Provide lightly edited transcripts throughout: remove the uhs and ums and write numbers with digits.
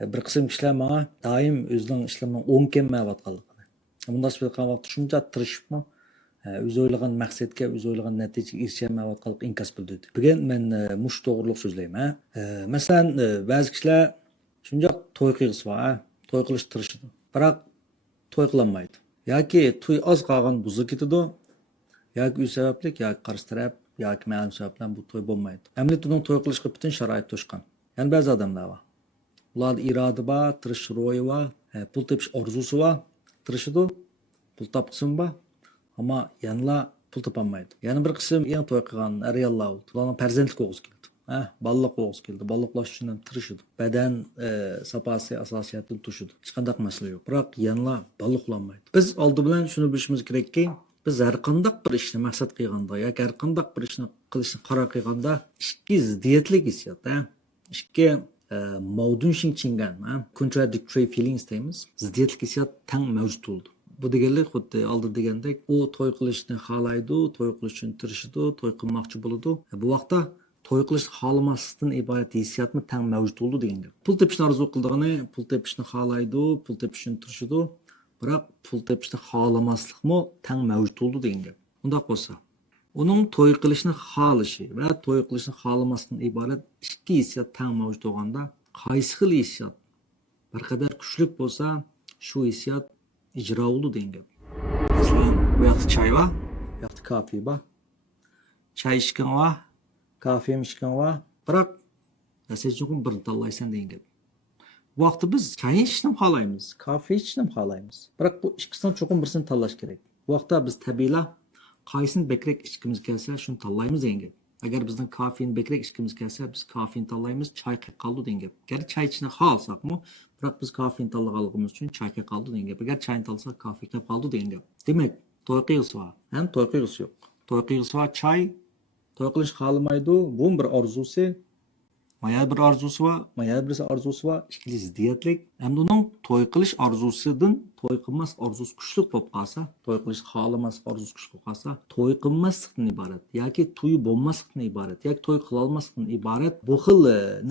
bir qism kishilar menga doim o'zining ishlarini o'ng kelmayotganligini. Bunday qilgan vaqtda shuncha tirishibmi, o'zi o'ylagan maqsadga, o'zi o'ylagan natijaga erishmayotganlik inkas bildirdi. Bugun men mush to'g'riliq so'zlayman. Masalan, ba'zi kishilar shuncha to'y qilsa va to'y qilish tirishadi. Biroq to'y qilolmaydi. Yoki to'y oz qolgan buzib ketadi, yoki uy sababli, yoki qarshi taraf, yoki ma'lum sababdan bu to'y bo'lmaydi. Hamlet uning to'y qilishga butun sharoit to'shqan. Yani ba'zi odamlar bor. Ularda iroda bor, tirish ro'yi bor, pul tepish orzusi bor, tirishadi, pul topsin bor, ammo yanla pul topolmaydi. Yani bir qism eng to'y qilgan ayollar bo'ldi. Ularning farzandlik o'g'zi keldi. Balliq o'g'zi keldi. Balliqlash uchun ham tirishadi. Badan sapasi asosiyatini tushidi. Hech qanday masala yo'q. Biroq yanla balliqlanmaydi. Biz oldi bilan shuni bilishimiz kerakki, biz har qanday bir ishni maqsad qilganda yoki har qanday bir ishni qilishni qaror qilganda ikki ziddiyatlik hissiyot, ikki mavdun chingan, contradictory feelings deymiz. Ziddiyatlik hissiyot tang mavjud bo'ldi. Bu deganlik xuddi oldi degandek, u to'y qilishni xohlaydi, to'y qilish uchun tirishadi, to'y qilmoqchi bo'ladi. Bu vaqtda to'y qilishni xohlamaslikdan iborat hissiyotmi tang mavjud bo'ldi degan gap. Pul tepishni orzu qildigani, pul tepishni xohlaydi, pul tepish uchun tirishadi. Biroq pul tepishni xohlamaslikmi tang mavjud bo'ldi degan gap. Unda bo'lsa, uning to'y qilishni xohlashi va to'y qilishni xohlamaslikdan iborat ikki hissiyot tang mavjud bo'lganda, qaysi xil hissiyot bir qadar kuchli bo'lsa, shu hissiyot ijro bo'ldi degan gap. Masalan, bu yoqda choy bor, bu yoqda kofe bor. Choy ichgan va kofe ichgan va biroq asosiy birini tanlaysan degan gap. Bu vaqtda biz choy ichishni xohlaymiz, kofe ichishni xohlaymiz. Biroq bu ikkisidan cho'qim birini tanlash kerak. Bu vaqtda biz tabiiyla qaysini bekrak ichkimiz kelsa, shuni tanlaymiz degan gap. Agar bizning kofein bekrak ichkimiz kelsa, biz kofein tanlaymiz, choy qilib qoldi degan gap. Agar choy ichishni xohlasakmi, biroq biz kofein tanlaganligimiz uchun choy qilib qoldi degan gap. Agar choyni tanlasak, kofe qilib qoldi degan gap. Demak, to'y qilsa va ham to'y qilsa yo'q. To'y qilsa va choy to'y qilish xohlamaydi, bu bir orzusi. Maya bir arzusu var, maya birisi arzusu var. İkili ziddiyetlik. Hem de onun to'y qilish arzusidan to'y qilmas arzusi kuchli bo'lib qolsa, to'y qilish xohlamas arzusi kuchli bo'lib qolsa, to'y qilmaslikdan iborat yoki to'y bo'lmaslikdan iborat yoki to'y qila olmaslikdan iborat bu xil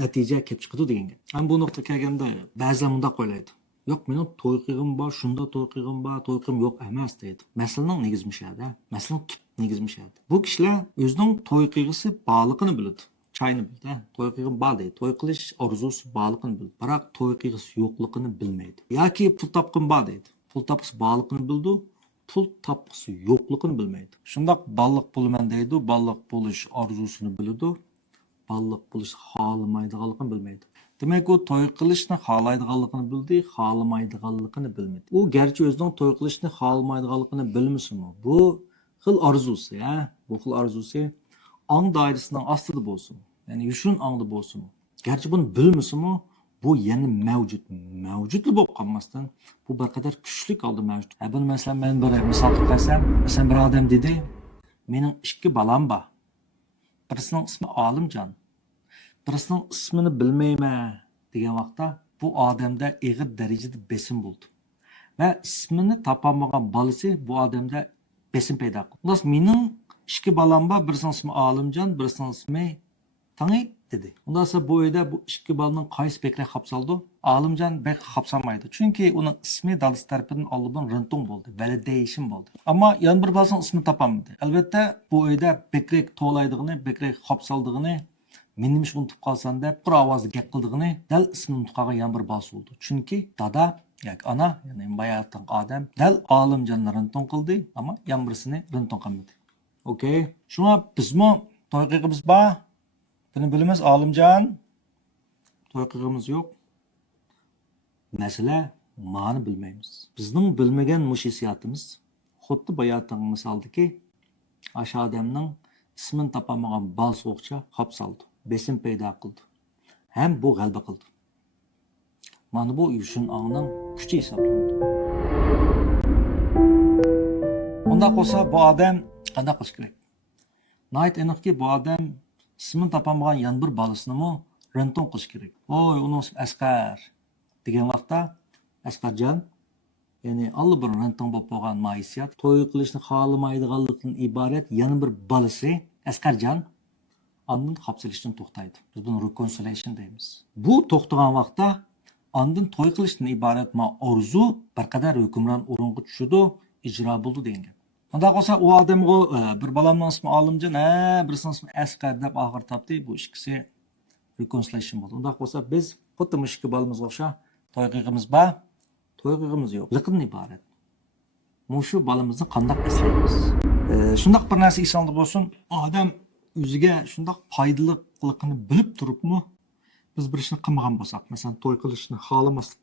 natija kelib chiqadi degan gap. Ham bu nuqta kelganda ba'zan bunday qo'ylaydi. Yo'q, mening to'y qilg'im bor, shunda to'y qilg'im bor, to'y qilg'im yo'q emas deydi. Masalaning negizmi shada, masalaning tub negizmi shada. Bu kishilar o'zining to'y qilg'isi borligini biladi. Çayını bildi. To'y qilg'im bor deydi. To'y qilish orzusi borligini bildi. Biroq to'y qilg'isi yo'qligini bilmaydi. Yoki pul topqim bor deydi. Pul topqisi borligini bildi, pul topqisi yo'qligini bilmaydi. Shundoq balliq bo'laman deydi, balliq bo'lish orzusini biladi, balliq bo'lish xohlamaydiganligini bilmaydi. Demak, u to'y qilishni xohlaydiganligini bildi, xohlamaydiganligini bilmadi. U garchi o'zining to'y qilishni xohlamaydiganligini bilmasin-mi? Bu xil orzusi, bu xil orzusi ong doirasining ostida bo'lsin. Ya'ni yushun ongda bo'lsin. Garchi buni bilmasin-mi, bu yana mavjud. Mavjudli bo'lib qolmasdan, bu bir qadar kuchli holda mavjud. Buni masalan men bir misol qilsam, masalan bir odam dedi, mening ikki balam bor. Birisining ismi Olimjon, birisining ismini bilmayman degan vaqtda bu odamda og'ir darajada besim bo'ldi. Va ismini topolmagan bolasi bu odamda besim paydo qildi. Xullas mening ikki balam bor, birisining ismi Olimjon, birisining ismi Tang'ik dedi. Ondan sonra bu uyda bu ikki balaning qaysi bekrak qapsaldi? Olimjon bek qapsamaydi. Chunki uning ismi dadasi tarafidan oldin rintung bo'ldi, validation bo'ldi. Ammo yana bir balasining ismini topolmadi. Albatta bu uyda bekrak to'laydigini, bekrak qapsaldigini, menim ish unutib qolsan deb bir ovozda gap qildigini, dal ismini unutib qolgan yana bir balasi bo'ldi. Chunki dada yoki ona, ya'ni bayatdan odam dal Olimjonni rintung qildi, ammo yana birisini rintung qilmadi. Okey. Shuna bizmi to'y qilg'imiz bor? Buni bilamiz, Olimjon. To'y qilg'imiz yo'q. Masala ma'ni bilmaymiz. Bizning bilmagan mush hissiyotimiz xuddi bayatdan misaldiki, o'sha odamning ismini topolmagan balasi o'xcha qapsaldi, besim paydo qildi. Ham bu g'alaba qildi. Mana bu yushun ongning kuchi hisoblanadi. Unda qo'sa bu odam qanday qilish kerak? Nayt aniqki bu odam ismini topolmagan yana bir bolasini rintung qilish kerak. Voy, uning ismi Asqar degan vaqtda Asqarjon, ya'ni allabir rintung bo'lib qolgan ma'isiyat, to'y qilishni xohlamaydiganlikdan iborat yana bir bolasi Asqarjon ondan qapsilishdan to'xtaydi. Biz buni reconciliation deymiz. Bu to'xtagan vaqtda Andın toy qilishdan iborat ma orzu bir qadar hukmron o'ringa tushidi, ijro bo'ldi degan. Unda qolsa u odamga bir balamning ismi Olimjon, birisinin ismi Asqar deb oxir topdi. Bu ikkisi reconciliation bo'ldi. Unda qolsa biz xuddi mushukka balamizga o'xshab to'y qilg'imiz bor, to'y qilg'imiz yo'q. Liqimdan iborat. Mushu balamizni qandoq eslaymiz? Shundoq bir narsa esingizda bo'lsin, odam o'ziga shundoq foydaliligini bilib turibmi, biz bir ishni qilmagan bo'lsak, masalan, to'y qilishni xohlamaslik.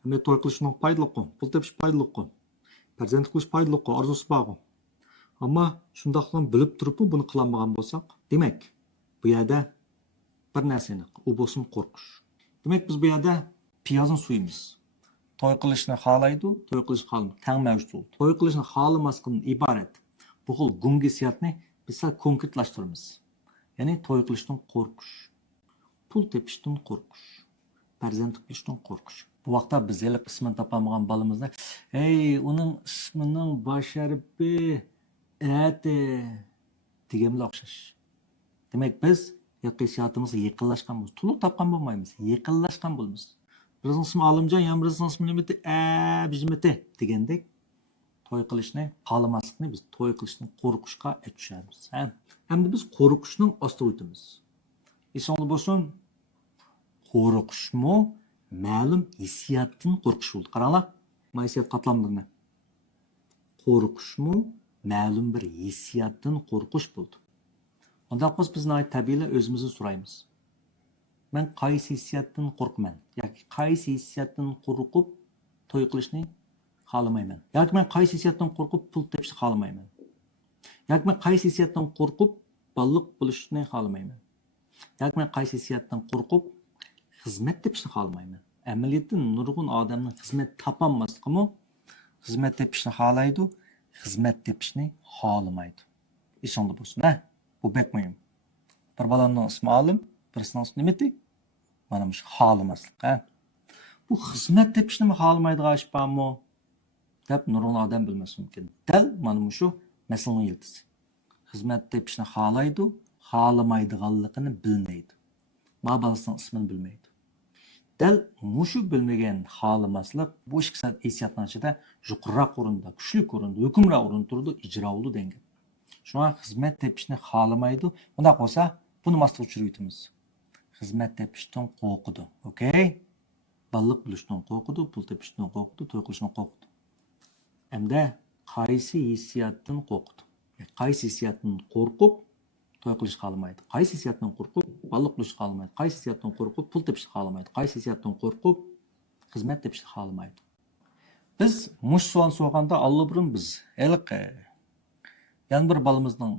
Hamma to'y qilishning foydaliqi, pul tepish foydaliqi, farzand qilish foydaliqi, orzusi bor. Ammo shundoqdan bilib turibmi, buni qilmagan bo'lsak, demak, bu yerda bir narsani, u bo'lsin qo'rqish. Demak, biz bu yerda piyozni suyimiz. To'y qilishni xohlaydi, to'y qilishni xohlamaydi. Tang mavjud bo'ldi. To'y qilishni xohlamaslikdan iborat bu xil gungissiyatni biz konkretlashtiramiz. Ya'ni to'y qilishdan qo'rqish, pul tepishdan qo'rqish, farzand qilishdan qo'rqish. Bu vaqtda biz hali ismini topolmagan bolamizni, uning ismining bosh harfi ati deganlar o'xshash. Demak, biz hissiyotimizni yaqinlashgan bo'lamiz. To'liq topgan bo'lmaymiz, yaqinlashgan bo'lamiz. Birisinin ismi Olimjon, yana birisinin ismi nimati Bijmati degandek to'y qilishni xohlamaslikni biz to'y qilishdan qo'rqishga tushamiz. Hamda biz qo'rqishning ostiga o'tamiz. Esingizda bo'lsin, qo'rqishmi ma'lum hissiyotdan qo'rqish bo'ldi. Qaranglar, bu hissiyot qatlamlarini. Qo'rqishmi ma'lum bir hissiyotdan qo'rqish bo'ldi. Unda biz tabiiyla o'zimizni so'raymiz. Ben qaysi hissiyatdan qo'rqman yoki qaysi hissiyatdan qo'rqib to'y qilishni xohlamayman. Yoki men qaysi hissiyatdan qo'rqib pul tepishni xohlamayman. Yoki men qaysi hissiyatdan qo'rqib balliq bo'lishni xohlamayman. Yoki men qaysi hissiyatdan qo'rqib xizmat tepishni xohlamayman. Amaliyotda nurg'un odamning xizmat topolmasligimi xizmat tepishni xohlaydi, xizmat tepishni xohlamaydi. Esingizda bo'lsin, bu bek muhim. Bir bolamning ismi Olim, birisinin ismi nimati? Mana shu xohlamaslik, Bu xizmat tepishni xohlamaydigan ish bormi? Deb nurg'un odam bilmasi mumkin. Dal mana shu masalaning yiltisi. Xizmat tepishni xohlaydi, xohlamaydiganligini bilmaydi. Ma bolasinin ismini bilmaydi. Dal mushu bilmagan xohlamaslik bu ikki hissiyotning ichida yuqoriroq o'rinda, kuchli o'rinda, hukmron o'rinda turdi, ijro bo'ldi dengan. Shunga xizmat tepishni xohlamaydi. Bunda qolsa buni mas'ul uchirayotimiz. Xizmat tepishdan qo'rqidi. Okay? Balliq bo'lishdan qo'rqidi, pul tepishdan qo'rqidi, to'y qilishdan qo'rqidi. Hamda qaysi hissiyotdan qo'rqidi? Qaysi hissiyotdan qo'rqib to'y qilishni xohlamaydi? Qaysi hissiyotdan qo'rqib balliq bo'lishni xohlamaydi? Qaysi hissiyotdan qo'rqib pul tepishni xohlamaydi? Qaysi hissiyotdan qo'rqib xizmat tepishni xohlamaydi? Biz mush savol so'raganda allabirun biz yana bir bolamizning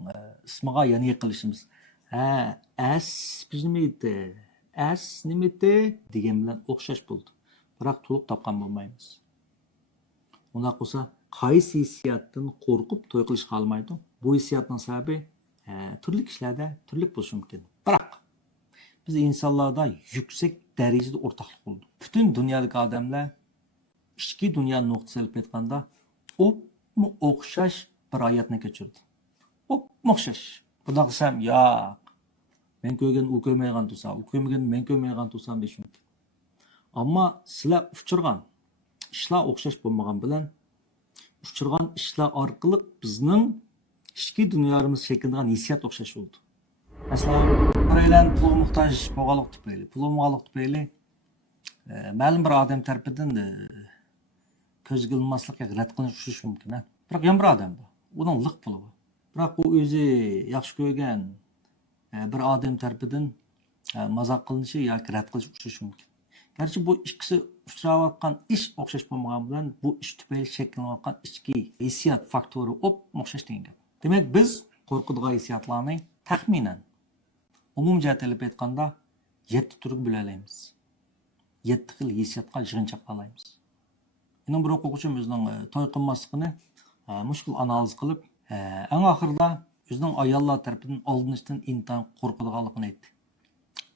ismiga yana yiqilishimiz. Nimati degan bilan o'xshash bo'ldi. Biroq to'liq topgan bo'lmaymiz. Unda qolsa qaysi hissiyotdan qo'rqib to'y qilishni xohlamaydi? Bu hissiyotning sababi turli kishilarda turli bo'lishi mumkin. Biroq biz insonlarda yuksak darajada o'rtoqlik bo'ldi. Butun dunyodagi odamlar ichki dunyo nuqtasi olib aytganda o'xshash bir hayotni kechirdi. O'xshash. Bunda qilsam, yo'q. Men ko'rgan u ko'rmaydigan tursam, u ko'rmagan men ko'rmaydigan tursam deyish mumkin. Ammo sizlar uchirgan ishlar o'xshash bo'lmagan bilan uchirgan ishlar orqali bizning ichki dunyomiz shakllangan hissiyot o'xshash bo'ldi. Masalan, biroylar pul muhtoj bo'lganlik tufayli, pul olmaganlik tufayli ma'lum bir odam tarafidan ko'zga ilmaslikka rad qilinish tushishi mumkin. Biroq yana bir odam bor. Uning liq puli bor. Biroq u o'zi yaxshi ko'rgan bir odam tarafidan mazoq qilinishi yoki rad qilish uchrashi mumkin. Garchi bu ikkisi uchrayotgan ish o'xshash bo'lmagan bilan bu ish tufayli shakllanayotgan ichki hissiyot faktori o'xshash degan gap. Demak, biz qo'rqadigan hissiyotlarni taxminan umumjat olib aytganda 7 turga bo'laymiz. 7 xil hissiyotga yig'inchoq qilamiz. Yana bir o'quvchim o'zining to'y qilmasligini mushkul analiz qilib, eng oxirida o'zining ayollar tarafidan oldinishdan intan qo'rqadiganligini aytdi.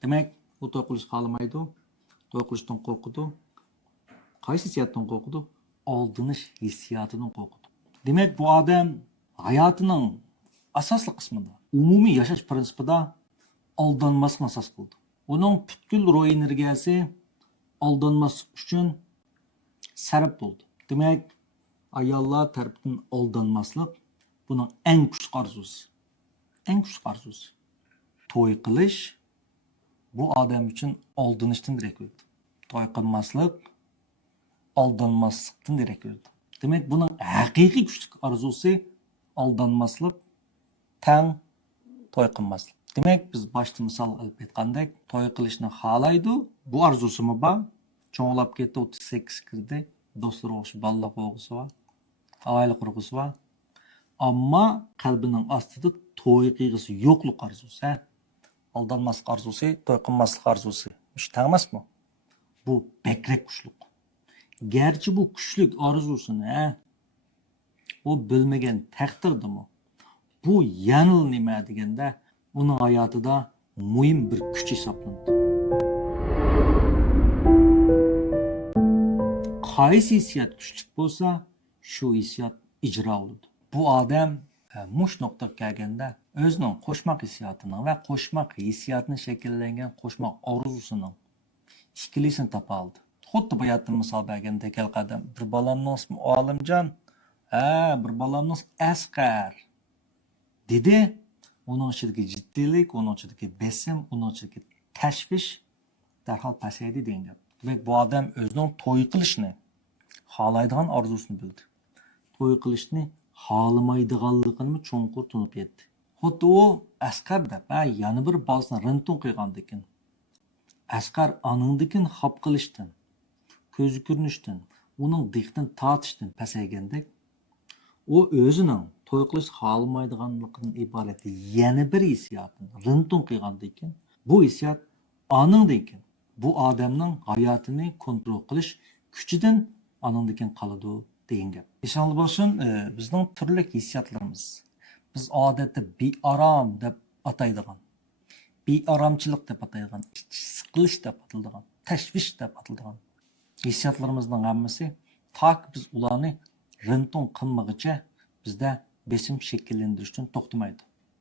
Demak, u to'y qilishni xohlamaydi, to'y qilishdan qo'rqidi. Qaysi hissiyotdan qo'rqidi? Oldinish hissiyotidan qo'rqidi. Demak, bu odam hayotining asosli qismida, umumiy yashash prinsipida aldanmaslikni asos qildi. Uning butkul ruh energiyasi aldanmaslık uchun sarf bo'ldi. Demak, ayollar tarafidan aldanmaslik buning eng kuchli arzusi. Eng kuchli arzusi. To'y qilish bu odam uchun aldanishdan derak berdi. To'y qilmaslik aldanmaslikdan derak berdi. Demak, buning haqiqiy kuchli arzusi aldanmaslik tang to'y qilmaslik. Demak, biz boshda misol qilib aytgandek, to'y qilishni xohlaydi, bu arzusimi bor. Cho'nglab ketdi, 38 kirdi, do'stlar o'xshi, balla qo'g'isi bor, oila qurg'isi bor. Ammo qalbining ostida to'y qilg'isi yo'qlik arzusi. Aldanmaslik arzusi, to'y qilmaslik arzusi. Shu tangmasmi? Bu bekrak kuchli. Gerçi bu kuchlik arzusini o bilmagan taqdirdimi? Bu yanıl nima deganda, uning hayotida muhim bir kuch hisoblanadi. Qaysi hissiyat kuchli bo'lsa, shu hissiyat ijro bo'ladi. Bu odam mush nuqtaga kelganda o'zining qo'shmoq hissiyatining va qo'shmoq hissiyatini shakllangan qo'shmoq orzusining ikkilisini topa oldi. Xuddi bu yerda misol berganda qadam bir bolamning ismi Olimjon, bir balamning Asqar dedi. Onun ichidagi jiddiylik, onun ichidagi besim, onun ichidagi tashvish darhol pasaydi degan gap. Demak, bu odam o'zining to'y qilishni xohlaydigan orzusini bildi. To'y qilishni xohlamaydiganligini cho'nqur tunib yetdi. Xuddi u Asqar deb, yana bir bolasini rintun qilgandikin. Asqar anındikin xap qilishdan, ko'zi ko'rinishdan, uning diqqatini tortishdan pasaygandek, o o'zining to'y qilish xohlamaydiganligidan iborat yana bir hissiyatni rintun qilgandikin, bu hissiyat anındikin bu odamning hayotini kontrol qilish kuchidan anındikin qoladi degan gap. İnşallah bo'lsin, bizning turli hissiyotlarimiz. Biz odatda bearom deb ataydigan, bearomchilik deb ataydigan, siqilish deb atiladigan, tashvish deb atiladigan hissiyotlarimizning hammasi tak biz ularni rintun qilmaguncha bizda besim shakllantirishdan to'xtamaydi.